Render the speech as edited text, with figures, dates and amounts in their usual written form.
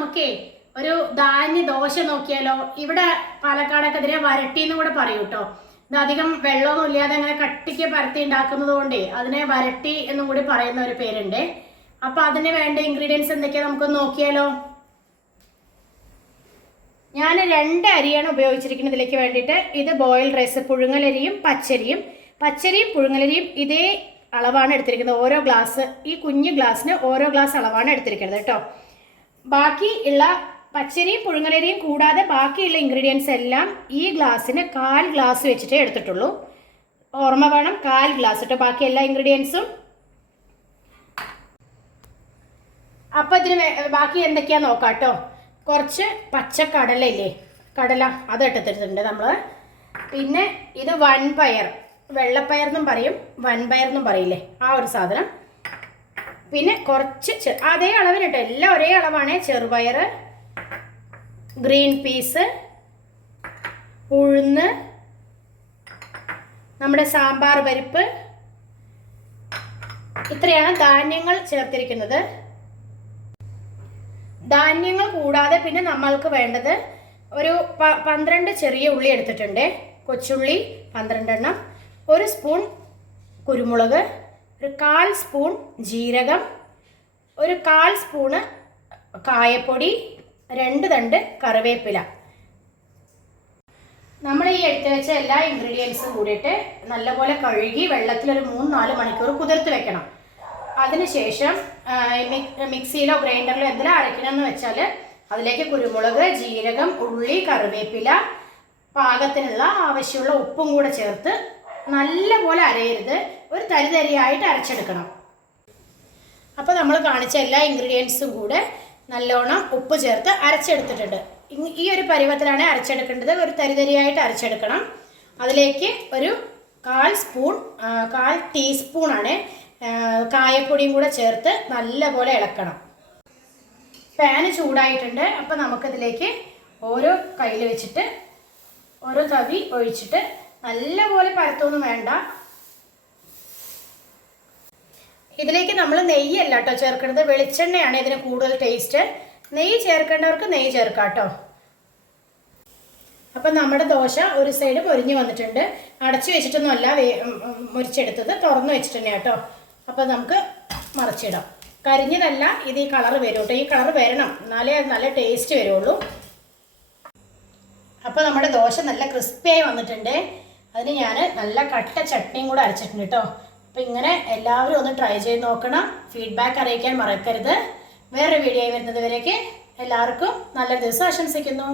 നമുക്കേ ഒരു ധാന്യ ദോശ നോക്കിയാലോ. ഇവിടെ പാലക്കാടൊക്കെ ഇതിനെ വരട്ടി എന്ന് കൂടെ പറയൂ കേട്ടോ. ഇത് അധികം വെള്ളമൊന്നും ഇല്ലാതെ അങ്ങനെ കട്ടിക്ക് പരത്തി ഉണ്ടാക്കുന്നത് കൊണ്ടേ അതിനെ വരട്ടി എന്നും കൂടി പറയുന്ന ഒരു പേരുണ്ട്. അപ്പൊ അതിന് വേണ്ട ഇൻഗ്രീഡിയൻസ് എന്തൊക്കെയാ നമുക്കൊന്ന് നോക്കിയാലോ. ഞാൻ 2 അരിയാണ് ഉപയോഗിച്ചിരിക്കുന്നത് ഇതിലേക്ക് വേണ്ടിയിട്ട്. ഇത് ബോയിൽഡ് റൈസ്, പുഴുങ്ങലരിയും പച്ചരിയും. പച്ചരിയും പുഴുങ്ങലരിയും ഇതേ അളവാണ് എടുത്തിരിക്കുന്നത്. ഓരോ ഗ്ലാസ്, ഈ കുഞ്ഞു ഗ്ലാസ്സിന് ഓരോ ഗ്ലാസ് അളവാണ് എടുത്തിരിക്കുന്നത് കേട്ടോ. ബാക്കി ഉള്ള പച്ചരിയും പുഴുങ്ങലരിയും കൂടാതെ ബാക്കിയുള്ള ഇൻഗ്രീഡിയൻസ് എല്ലാം ഈ ഗ്ലാസ്സിന് 1/4 ഗ്ലാസ് വെച്ചിട്ടേ എടുത്തിട്ടുള്ളൂ. ഓർമ്മ വേണം, 1/4 ഗ്ലാസ് കേട്ടോ ബാക്കി എല്ലാ ഇൻഗ്രീഡിയൻസും. അപ്പം ഇതിന് ബാക്കി എന്തൊക്കെയാ നോക്കാം കേട്ടോ. കുറച്ച് പച്ചക്കടല ഇല്ലേ, കടല അത് എടുത്തിട്ടുണ്ട് നമ്മൾ. പിന്നെ ഇത് വൻപയർ, വെള്ളപ്പയർ എന്നും പറയും, വൻപയർ എന്നും പറയില്ലേ, ആ ഒരു സാധനം. പിന്നെ കുറച്ച് അതേ അളവിന് കേട്ടോ, എല്ലാം ഒരേ അളവാണ്. ചെറുപയർ, ഗ്രീൻ പീസ്, ഉഴുന്ന്, നമ്മുടെ സാമ്പാർ പരിപ്പ്, ഇത്രയാണ് ധാന്യങ്ങൾ ചേർത്തിരിക്കുന്നത്. ധാന്യങ്ങൾ കൂടാതെ പിന്നെ നമ്മൾക്ക് വേണ്ടത് ഒരു 12 ചെറിയ ഉള്ളി എടുത്തിട്ടുണ്ട്. കൊച്ചുള്ളി 12 എണ്ണം, 1 സ്പൂൺ കുരുമുളക്, ഒരു 1/4 സ്പൂൺ ജീരകം, ഒരു 1/4 സ്പൂണ് കായപ്പൊടി, 2 തണ്ട് കറിവേപ്പില. നമ്മൾ ഈ എടുത്തു വെച്ച എല്ലാ ഇൻഗ്രീഡിയൻസും കൂടിയിട്ട് നല്ലപോലെ കഴുകി വെള്ളത്തിൽ ഒരു 3-4 മണിക്കൂർ കുതിർത്ത് വെക്കണം. അതിനുശേഷം മിക്സിയിലോ ഗ്രൈൻഡറിലോ എന്തെങ്കിലും അരയ്ക്കണമെന്ന് വെച്ചാൽ അതിലേക്ക് കുരുമുളക്, ജീരകം, ഉള്ളി, കറിവേപ്പില, പാകത്തിനുള്ള ആവശ്യമുള്ള ഉപ്പും കൂടെ ചേർത്ത് നല്ലപോലെ അരയരുത്, ഒരു തരിതരിയായിട്ട് അരച്ചെടുക്കണം. അപ്പോൾ നമ്മൾ കാണിച്ച എല്ലാ ഇൻഗ്രീഡിയൻസും കൂടെ നല്ലോണം ഉപ്പ് ചേർത്ത് അരച്ചെടുത്തിട്ടുണ്ട്. ഈ ഒരു പരുവത്തിലാണ് അരച്ചെടുക്കേണ്ടത്, ഒരു തരിതരിയായിട്ട് അരച്ചെടുക്കണം. അതിലേക്ക് ഒരു 1/4 ടീസ്പൂണാണ് കായപ്പൊടിയും കൂടെ ചേർത്ത് നല്ലപോലെ ഇളക്കണം. പാന് ചൂടായിട്ടുണ്ട്. അപ്പോൾ നമുക്കിതിലേക്ക് ഓരോ കയ്യിൽ വെച്ചിട്ട് ഓരോ തവി ഒഴിച്ചിട്ട് നല്ലപോലെ പരത്തൊന്നും വേണ്ട. ഇതിലേക്ക് നമ്മൾ നെയ്യല്ല കേട്ടോ ചേർക്കുന്നത്, വെളിച്ചെണ്ണയാണ് ഇതിന് കൂടുതൽ ടേസ്റ്റ്. നെയ്യ് ചേർക്കേണ്ടവർക്ക് നെയ്യ് ചേർക്കാം കേട്ടോ. അപ്പം നമ്മുടെ ദോശ ഒരു സൈഡ് പൊരിഞ്ഞ് വന്നിട്ടുണ്ട്. അടച്ചു വെച്ചിട്ടൊന്നുമല്ല മുരിച്ചെടുത്തത്, തുറന്നു വെച്ചിട്ടുണ്ട് കേട്ടോ. അപ്പം നമുക്ക് മറിച്ചിടാം. കരിഞ്ഞതല്ല, ഇത് ഈ കളർ വരും കേട്ടോ. ഈ കളർ വരണം, എന്നാലേ അത് നല്ല ടേസ്റ്റ് വരുള്ളൂ. അപ്പോൾ നമ്മുടെ ദോശ നല്ല ക്രിസ്പിയായി വന്നിട്ടുണ്ട്. അതിന് ഞാൻ നല്ല കട്ട ചട്നിയും കൂടെ അരച്ചിട്ടുണ്ട് കേട്ടോ. അപ്പോൾ ഇങ്ങനെ എല്ലാവരും ഒന്ന് ട്രൈ ചെയ്ത് നോക്കണം. ഫീഡ്ബാക്ക് അറിയിക്കാൻ മറക്കരുത്. വേറൊരു വീഡിയോ വരുന്നത് വരേക്ക് എല്ലാവർക്കും നല്ലൊരു ദിവസം ആശംസിക്കുന്നു.